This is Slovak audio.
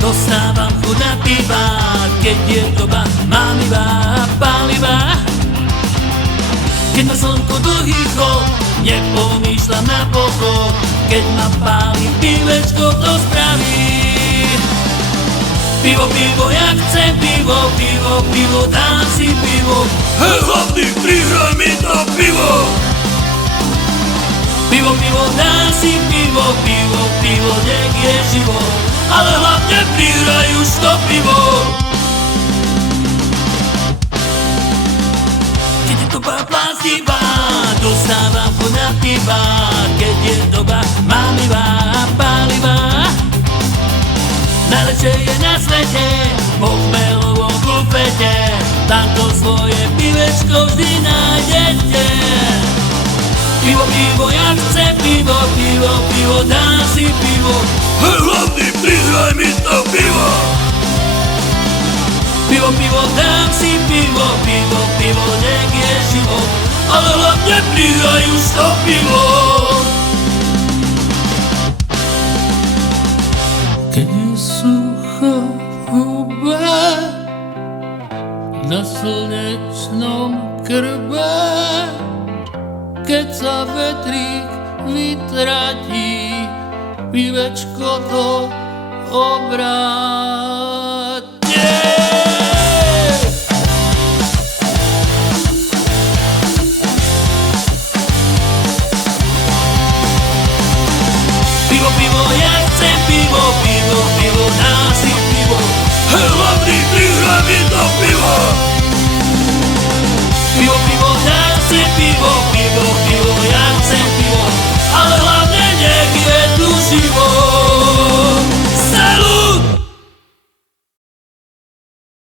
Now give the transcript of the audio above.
dostávam chuť na piva, keď je doba, mám iba paliva. Keď má slnko dlhý chod, nepomýšľam na pochod, keď ma páli pivečko, to spraví. Pivo, pivo, ja chcem pivo, pivo, pivo, dám si pivo. Hej hlavný, prihraj mi to pivo. Pivo, pivo, dám si pivo, pivo, pivo, nech je život, ale hlavne prihraj už to pivo. Keď je doba plazivá, dostávam chuť na piva, keď je doba, mám iba paliva. Najlepšie je na svete, po chmelovom bufete, tamto svoje pivečko vždy nájdete. Pivo, pivo, ja chcem pivo, pivo, pivo, dám si pivo. Hej hlavný, prihraj mi to pivo. Pivo, pivo, dám si pivo, pivo, pivo, nech je život, ale hlavne prihraj už to pivo. Keď je sucho v hubách, na slnečnom krbe, keď sa vetrík vytratí, pivečko to obráti.